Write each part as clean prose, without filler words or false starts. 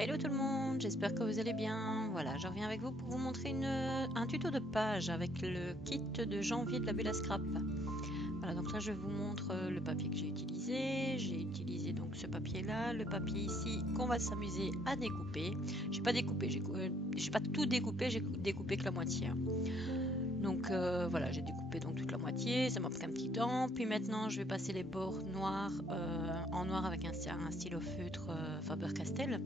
Hello tout le monde, j'espère que vous allez bien. Voilà, je reviens avec vous pour vous montrer un tuto de page avec le kit de janvier de la Bulle à Scrap. Voilà, donc là je vous montre le papier que j'ai utilisé. J'ai utilisé donc ce papier là, le papier ici qu'on va s'amuser à découper. J'ai pas découpé, j'ai pas tout découpé, j'ai découpé que la moitié. Donc voilà, j'ai découpé donc toute la moitié, ça m'a pris un petit temps. Puis maintenant je vais passer les bords noirs en noir avec un stylo feutre Faber-Castell.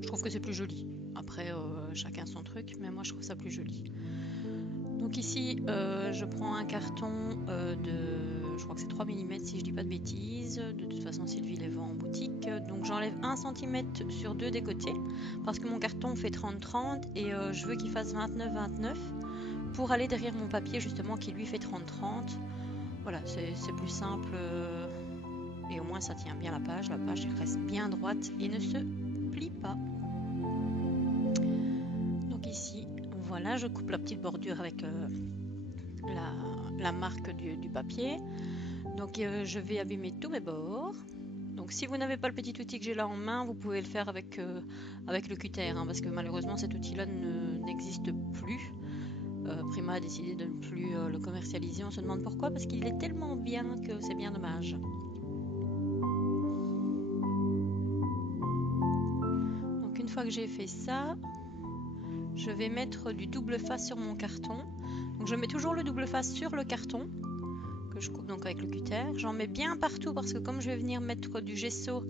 Je trouve que c'est plus joli. Après, chacun son truc, mais moi je trouve ça plus joli. Donc ici, je prends un carton je crois que c'est 3 mm si je dis pas de bêtises. De toute façon, Sylvie les vend en boutique. Donc j'enlève 1 cm sur 2 des côtés, parce que mon carton fait 30-30 et je veux qu'il fasse 29-29 pour aller derrière mon papier justement qui lui fait 30-30. Voilà, c'est plus simple et au moins ça tient bien la page elle reste bien droite et ne se plie pas. Ici, voilà, je coupe la petite bordure avec la marque du papier. Donc je vais abîmer tous mes bords. Donc si vous n'avez pas le petit outil que j'ai là en main, vous pouvez le faire avec le cutter, hein, parce que malheureusement cet outil là n'existe plus. Prima a décidé de ne plus le commercialiser. On se demande pourquoi, parce qu'il est tellement bien que c'est bien dommage. Donc une fois que j'ai fait ça, je vais mettre du double face sur mon carton. Donc je mets toujours le double face sur le carton que je coupe donc avec le cutter. J'en mets bien partout parce que comme je vais venir mettre du gesso,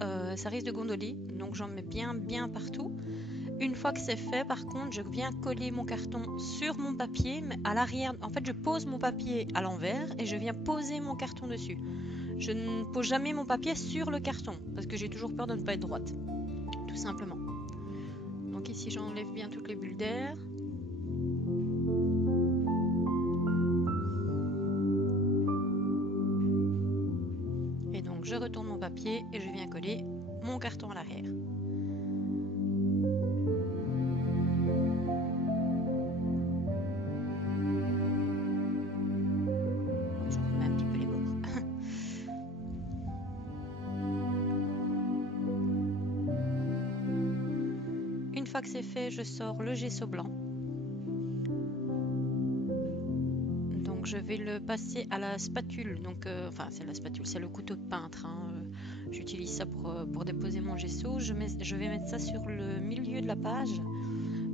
ça risque de gondoler. Donc j'en mets bien partout. Une fois que c'est fait, par contre, je viens coller mon carton sur mon papier, mais à l'arrière. En fait, je pose mon papier à l'envers et je viens poser mon carton dessus. Je ne pose jamais mon papier sur le carton parce que j'ai toujours peur de ne pas être droite, tout simplement. Donc ici, j'enlève bien toutes les bulles d'air. Et donc, je retourne mon papier et je viens coller mon carton à l'arrière. Je remets un petit peu les bords. Une fois que c'est fait, je sors le gesso blanc. Donc je vais le passer à la spatule. Donc, enfin, c'est la spatule, c'est le couteau de peintre. Hein. J'utilise ça pour déposer mon gesso. Je vais mettre ça sur le milieu de la page,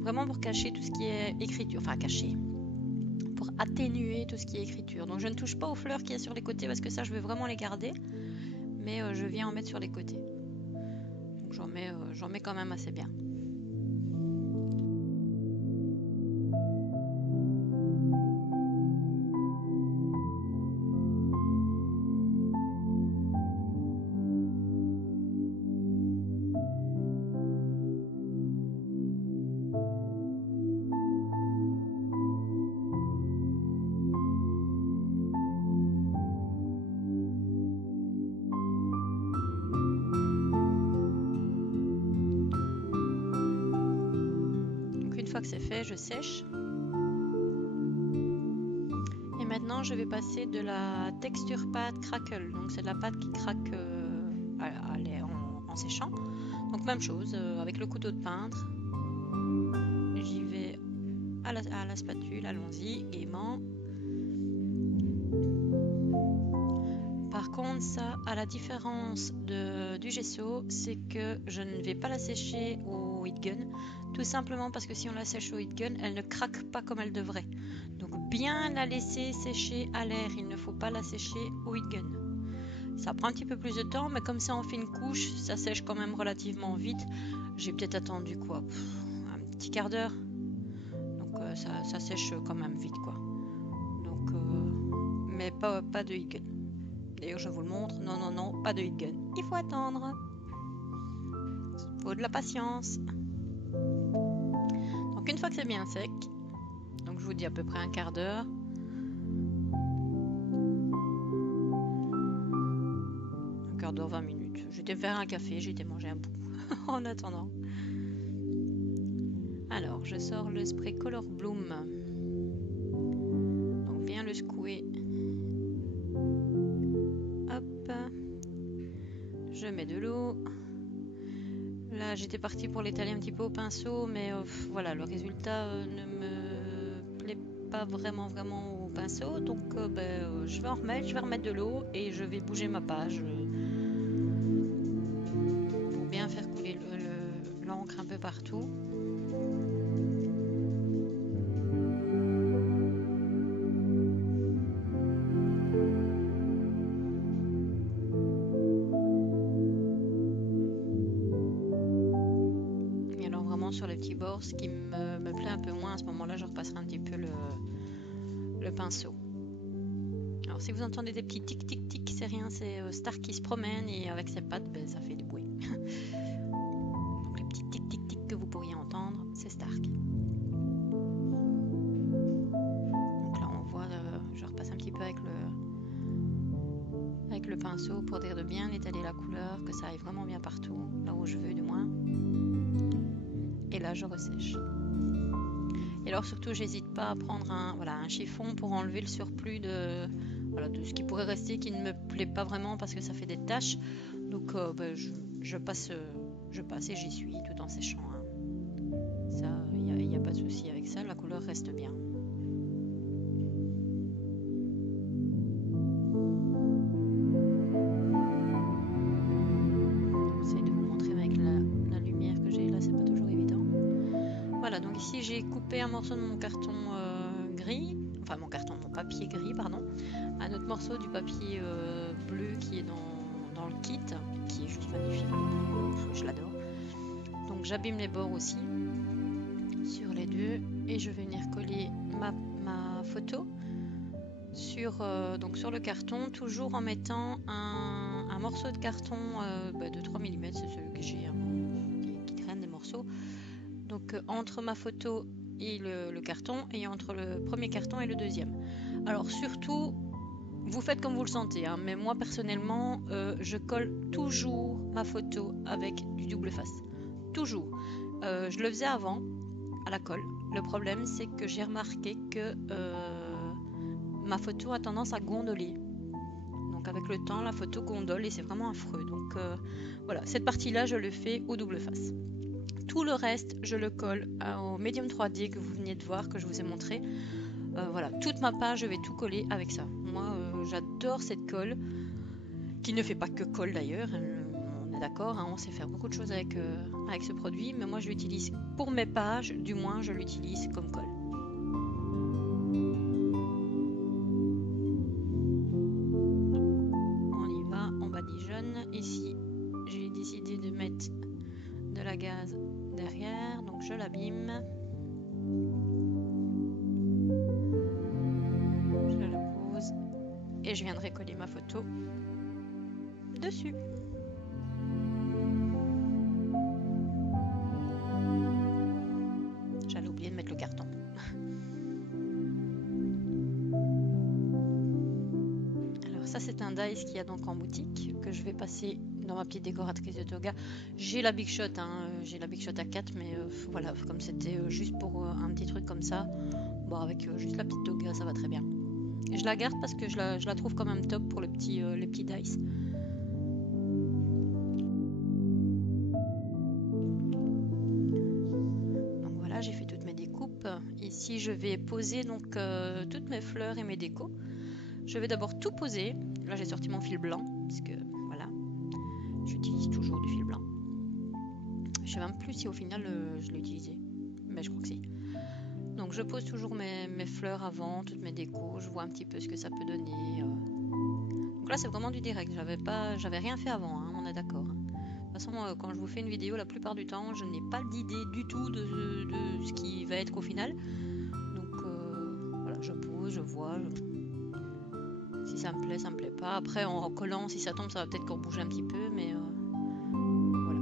vraiment pour cacher tout ce qui est écriture. Enfin, cacher. Pour atténuer tout ce qui est écriture. Donc je ne touche pas aux fleurs qu'il y a sur les côtés parce que ça, je veux vraiment les garder. Mais je viens en mettre sur les côtés. Donc j'en mets quand même assez bien. Une fois que c'est fait, je sèche. Et maintenant, je vais passer de la texture pâte crackle. Donc, c'est de la pâte qui craque en séchant. Donc, même chose, avec le couteau de peintre. J'y vais à la spatule, allons-y, gaiement. Par contre, ça, à la différence du gesso, c'est que je ne vais pas la sécher au heat gun. Tout simplement parce que si on la sèche au heat gun, elle ne craque pas comme elle devrait. Donc bien la laisser sécher à l'air, il ne faut pas la sécher au heat gun. Ça prend un petit peu plus de temps, mais comme c'est en fine couche, ça sèche quand même relativement vite. J'ai peut-être attendu quoi, un petit quart d'heure. Donc ça sèche quand même vite quoi. Donc, mais pas de heat gun. D'ailleurs, je vous le montre. Non, pas de heat gun. Il faut attendre. Il faut de la patience. Donc, une fois que c'est bien sec, donc je vous dis à peu près un quart d'heure. Un quart d'heure, 20 minutes. J'étais faire un café, j'étais manger un bout en attendant. Alors, je sors le spray Color Bloom. Donc, bien le secouer. Hop. Je mets de l'eau. Là, j'étais partie pour l'étaler un petit peu au pinceau, mais voilà, le résultat ne me plaît pas vraiment au pinceau. Donc, je vais je vais remettre de l'eau et je vais bouger ma page pour bien faire couler l'encre un peu partout. Sur les petits bords, ce qui me plaît un peu moins à ce moment-là, je repasserai un petit peu le pinceau. Alors si vous entendez des petits tic tic tic, c'est rien, c'est Stark qui se promène et avec ses pattes, ça fait du bruit. Donc les petits tic tic tic que vous pourriez entendre, c'est Stark. Donc là on voit, je repasse un petit peu avec le pinceau pour dire de bien étaler la couleur, que ça aille vraiment bien partout, là où je veux du moins. Et là je ressèche. Et alors surtout j'hésite pas à prendre un chiffon pour enlever le surplus de ce qui pourrait rester, qui ne me plaît pas vraiment parce que ça fait des taches. Donc je passe et j'y suis tout en séchant. Ça, il n'y a pas de souci avec ça, la couleur reste bien. Ici j'ai coupé un morceau de mon carton gris, enfin mon papier gris, pardon, un autre morceau du papier bleu qui est dans le kit, qui est juste magnifique, je l'adore. Donc j'abîme les bords aussi sur les deux et je vais venir coller ma photo sur le carton, toujours en mettant un morceau de carton de 3 mm, c'est celui que j'ai qui traîne des morceaux. Donc entre ma photo et le carton et entre le premier carton et le deuxième. Alors surtout, vous faites comme vous le sentez, hein, mais moi personnellement, je colle toujours ma photo avec du double face. Toujours. Je le faisais avant, à la colle. Le problème, c'est que j'ai remarqué que ma photo a tendance à gondoler. Donc avec le temps, la photo gondole et c'est vraiment affreux. Donc voilà, cette partie-là, je le fais au double face. Tout le reste, je le colle au médium 3D que vous veniez de voir, que je vous ai montré. Voilà, toute ma page, je vais tout coller avec ça. Moi, j'adore cette colle, qui ne fait pas que colle d'ailleurs. On est d'accord, hein, on sait faire beaucoup de choses avec ce produit, mais moi, je l'utilise pour mes pages, du moins, je l'utilise comme colle. On y va, on badigeonne. Ici, j'ai décidé de mettre de la gaze derrière, donc je l'abîme. Je la pose et je viendrai coller ma photo dessus. J'allais oublier de mettre le carton. Alors ça c'est un dice qu'il y a donc en boutique que je vais passer dans ma petite décoratrice de toga. J'ai la Big Shot, hein, j'ai la Big Shot à 4, mais voilà, comme c'était juste pour un petit truc comme ça, bon, avec juste la petite toga, ça va très bien. Et je la garde parce que je la trouve quand même top pour les petits dice. Donc voilà, j'ai fait toutes mes découpes. Ici, je vais poser donc toutes mes fleurs et mes décos. Je vais d'abord tout poser. Là, j'ai sorti mon fil blanc parce que voilà, j'utilise toujours du fil blanc. Je sais même plus si au final je l'ai utilisé, mais je crois que si. Donc je pose toujours mes fleurs avant, toutes mes décos, je vois un petit peu ce que ça peut donner. Donc là c'est vraiment du direct, j'avais rien fait avant, hein, on est d'accord. De toute façon quand je vous fais une vidéo, la plupart du temps, je n'ai pas d'idée du tout de ce qui va être au final. Donc voilà, je pose, je vois. Si ça me plaît pas. Après en collant, si ça tombe, ça va peut-être encore bouger un petit peu, mais voilà.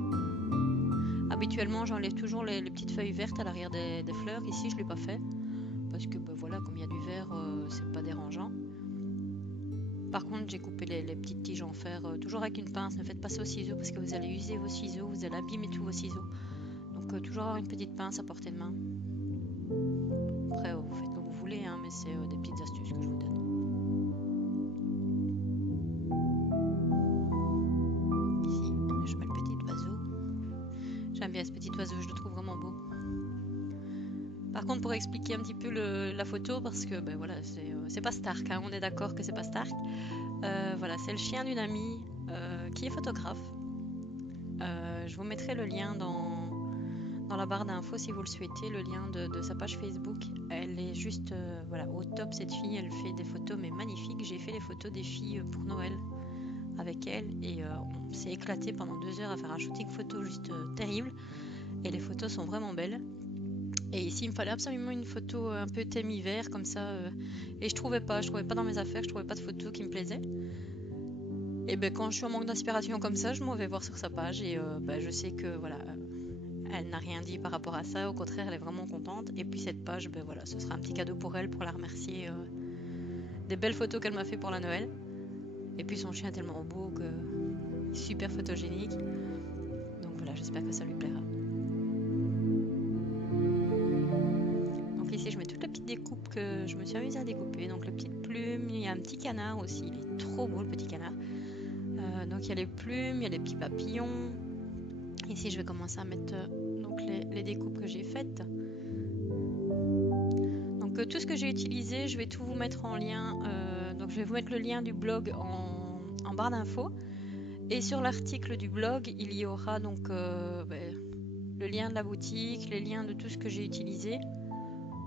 Habituellement, j'enlève toujours les petites feuilles vertes à l'arrière des fleurs. Ici, je ne l'ai pas fait. Parce que voilà, comme il y a du vert, c'est pas dérangeant. Par contre, j'ai coupé les petites tiges en fer toujours avec une pince. Ne faites pas ça au ciseau parce que vous allez user vos ciseaux, vous allez abîmer tous vos ciseaux. Donc toujours avoir une petite pince à portée de main. Après, vous faites comme vous voulez, hein, mais c'est des petites astuces que je vous donne. Ici, je mets le petit oiseau. j'aime bien ce petit oiseau, je le trouve vraiment beau. Par contre, pour expliquer un petit peu la photo, parce que ben voilà, c'est pas Stark, hein, on est d'accord que c'est pas Stark. Voilà, c'est le chien d'une amie qui est photographe. Je vous mettrai le lien dans la barre d'infos si vous le souhaitez, le lien de sa page Facebook. Elle est juste voilà, au top, cette fille. Elle fait des photos mais magnifiques. J'ai fait les photos des filles pour Noël avec elle et on s'est éclaté pendant 2 heures à faire un shooting photo juste terrible. Et les photos sont vraiment belles. Et ici, il me fallait absolument une photo un peu thème hiver comme ça. Et je trouvais pas dans mes affaires, je trouvais pas de photo qui me plaisait. Et ben quand je suis en manque d'inspiration comme ça, je m'en vais voir sur sa page et ben, je sais que voilà, elle n'a rien dit par rapport à ça. Au contraire, elle est vraiment contente. Et puis cette page, ben voilà, ce sera un petit cadeau pour elle pour la remercier des belles photos qu'elle m'a fait pour la Noël. Et puis son chien est tellement beau que super photogénique. Donc voilà, j'espère que ça lui plaira. Donc ici, je mets toutes les petites découpes que je me suis amusée à découper. Donc les petites plumes, il y a un petit canard aussi. Il est trop beau le petit canard. Donc il y a les plumes, il y a les petits papillons. Ici, je vais commencer à mettre donc les découpes que j'ai faites. Donc tout ce que j'ai utilisé, je vais tout vous mettre en lien. Donc je vais vous mettre le lien du blog en barre d'infos. Et sur l'article du blog, il y aura donc le lien de la boutique, les liens de tout ce que j'ai utilisé.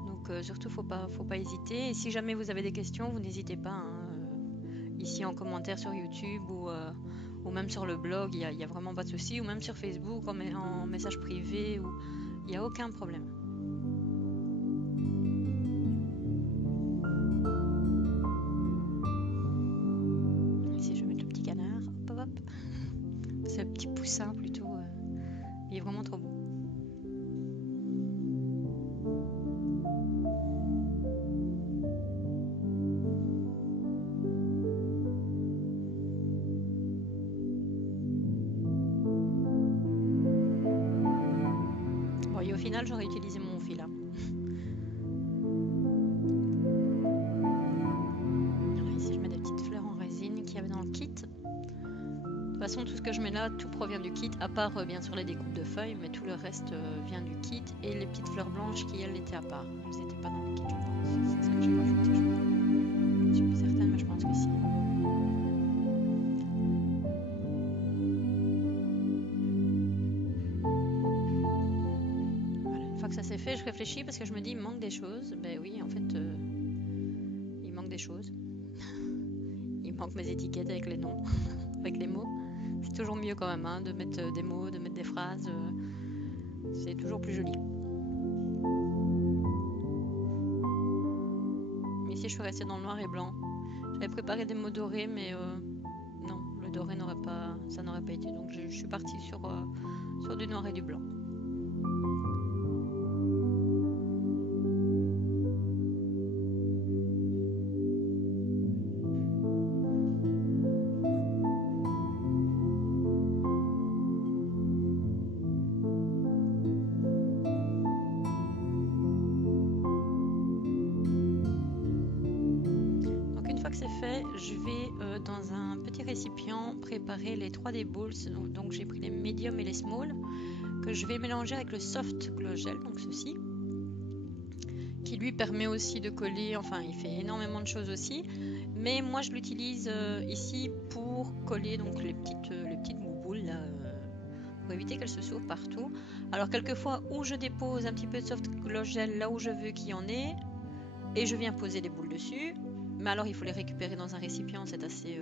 Donc surtout, faut pas hésiter. Et si jamais vous avez des questions, vous n'hésitez pas. Hein, ici en commentaire sur YouTube ou même sur le blog, il y a vraiment pas de souci. Ou même sur Facebook en message privé, il n'y a aucun problème. Ici, je vais mettre le petit canard. Hop, hop. C'est le petit poussin plutôt. Il est vraiment trop beau. Bon, et au final, j'aurais utilisé mon fil. Hein. Alors ici, je mets des petites fleurs en résine qu'il y avait dans le kit. De toute façon, tout ce que je mets là, tout provient du kit, à part bien sûr les découpes de feuilles, mais tout le reste vient du kit. Et les petites fleurs blanches qui, elles, étaient à part. Elles n'étaient pas dans le kit, je pense. C'est ce que j'ai rajouté, je crois. Je ne suis plus certaine, mais je pense que si. Voilà, une fois que ça c'est fait, je réfléchis parce que je me dis, il manque des choses. Ben oui, en fait, il manque des choses. Il manque mes étiquettes avec les noms, avec les mots. C'est toujours mieux quand même hein, de mettre des mots, de mettre des phrases. C'est toujours plus joli. Mais ici, je suis restée dans le noir et blanc. J'avais préparé des mots dorés, mais non, le doré ça n'aurait pas été. Donc je suis partie sur du noir et du blanc. Je vais dans un petit récipient préparer les 3D balls. Donc j'ai pris les medium et les small que je vais mélanger avec le soft gloss gel, donc ceci, qui lui permet aussi de coller. Enfin, il fait énormément de choses aussi, mais moi je l'utilise ici pour coller donc les petites mouboules là, pour éviter qu'elles se sauvent partout. Alors quelquefois où je dépose un petit peu de soft gloss gel là où je veux qu'il y en ait, et je viens poser les boules dessus. Mais alors il faut les récupérer dans un récipient, c'est assez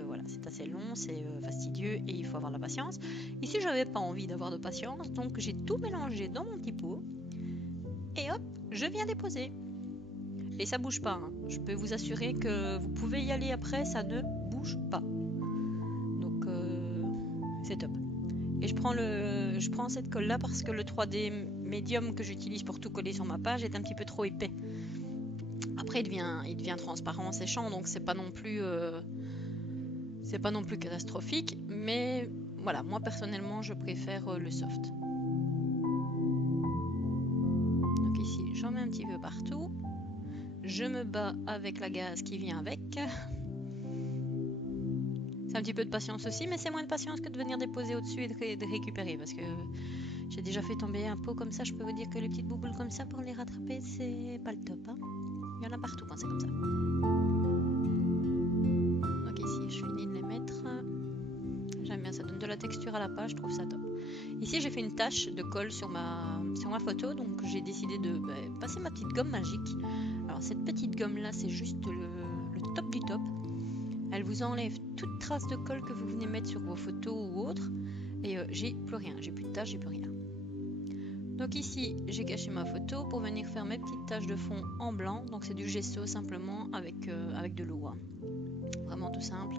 long, c'est fastidieux et il faut avoir la patience. Ici j'avais pas envie d'avoir de patience, donc j'ai tout mélangé dans mon petit pot et hop, je viens déposer. Et ça bouge pas, hein. Je peux vous assurer que vous pouvez y aller après, ça ne bouge pas. Donc c'est top. Et je prends cette colle là parce que le 3D médium que j'utilise pour tout coller sur ma page est un petit peu trop épais. Après, il devient transparent, séchant, donc c'est pas non plus catastrophique. Mais voilà, moi personnellement, je préfère le soft. Donc ici, j'en mets un petit peu partout. Je me bats avec la gaze qui vient avec. C'est un petit peu de patience aussi, mais c'est moins de patience que de venir déposer au-dessus et de récupérer, parce que J'ai déjà fait tomber un pot comme ça, je peux vous dire que les petites bouboules comme ça, pour les rattraper, c'est pas le top. Hein. Il y en a partout quand c'est comme ça. Donc ici, je finis de les mettre. J'aime bien, ça donne de la texture à la page, je trouve ça top. Ici, j'ai fait une tache de colle sur ma photo, donc j'ai décidé de passer ma petite gomme magique. Alors cette petite gomme là, c'est juste le top du top. Elle vous enlève toute trace de colle que vous venez mettre sur vos photos ou autres. Et j'ai plus rien, j'ai plus de taches, j'ai plus rien. Donc ici, j'ai caché ma photo pour venir faire mes petites taches de fond en blanc. Donc c'est du gesso simplement avec de l'eau. Hein. Vraiment tout simple.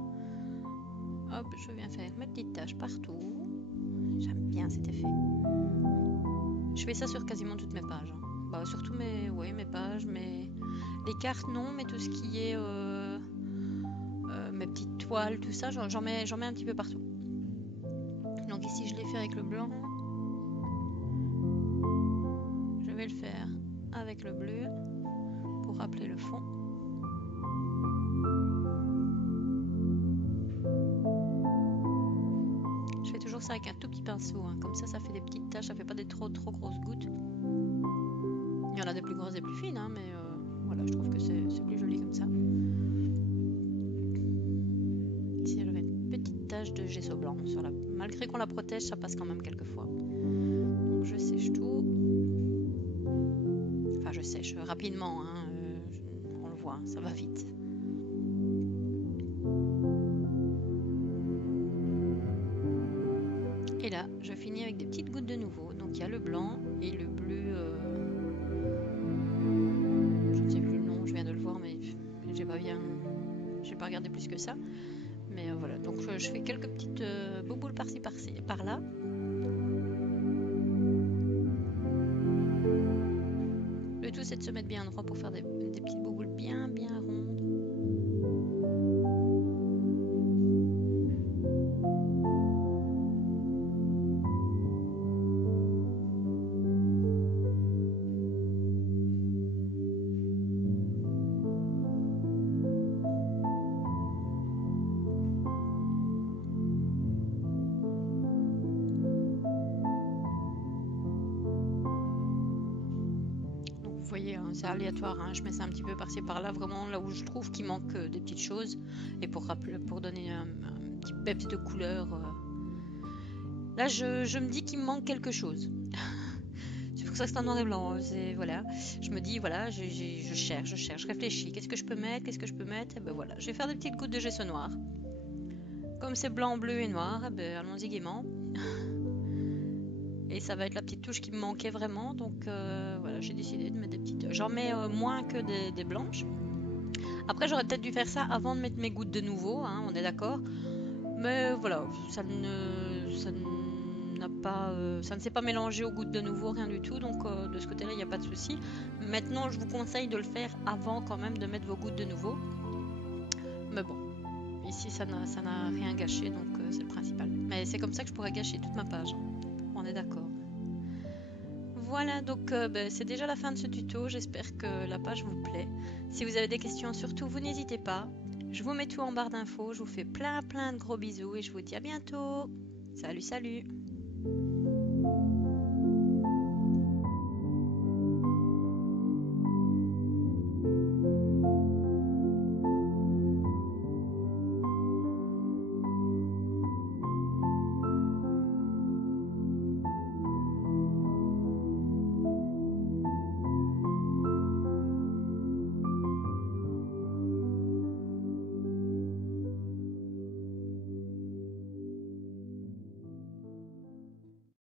Hop, je viens faire mes petites taches partout. J'aime bien cet effet. Je fais ça sur quasiment toutes mes pages. Hein. Bah, surtout mes pages, les cartes non, mais tout ce qui est mes petites toiles, tout ça, j'en mets un petit peu partout. Donc ici, je l'ai fait avec le blanc. Je vais le faire avec le bleu pour rappeler le fond. Je fais toujours ça avec un tout petit pinceau, hein. Comme ça fait des petites taches, ça fait pas des trop grosses gouttes. Il y en a des plus grosses et plus fines, hein, mais voilà, je trouve que c'est plus joli comme ça. Ici, j'avais une petite tache de gesso blanc sur la. Malgré qu'on la protège, ça passe quand même quelquefois. Donc je sèche tout. Enfin, je sèche rapidement, hein, on le voit, ça va vite. Et là, je finis avec des petites gouttes de nouveau. Donc il y a le blanc et le bleu. Je ne sais plus le nom, je viens de le voir, mais j'ai pas regardé plus que ça. Mais voilà, donc je fais quelques petites bouboules par-ci, par-là. Le tout, c'est de se mettre bien droit pour faire des petites bouboules bien rondes. Vous voyez, hein, c'est aléatoire, hein, je mets ça un petit peu par-ci par-là, vraiment là où je trouve qu'il manque des petites choses, et pour donner un petit peps de couleur. Là, je me dis qu'il me manque quelque chose. C'est pour ça que c'est en noir et blanc. Voilà. Je me dis, voilà, je cherche, je réfléchis. Qu'est-ce que je peux mettre? Et ben voilà, je vais faire des petites gouttes de gesso noir. Comme c'est blanc, bleu et noir, ben allons-y gaiement. Et ça va être la petite touche qui me manquait vraiment. Donc voilà, j'ai décidé de mettre des petites. J'en mets moins que des blanches. Après, j'aurais peut-être dû faire ça avant de mettre mes gouttes de nouveau, hein, on est d'accord. Mais voilà, ça ne s'est pas mélangé aux gouttes de nouveau, rien du tout. Donc de ce côté-là, il n'y a pas de souci. Maintenant, je vous conseille de le faire avant quand même de mettre vos gouttes de nouveau. Mais bon, ici, ça n'a rien gâché, donc c'est le principal. Mais c'est comme ça que je pourrais gâcher toute ma page. Hein. On est d'accord. Voilà, donc c'est déjà la fin de ce tuto. J'espère que la page vous plaît. Si vous avez des questions, surtout, vous n'hésitez pas. Je vous mets tout en barre d'infos. Je vous fais plein de gros bisous et je vous dis à bientôt. Salut, salut!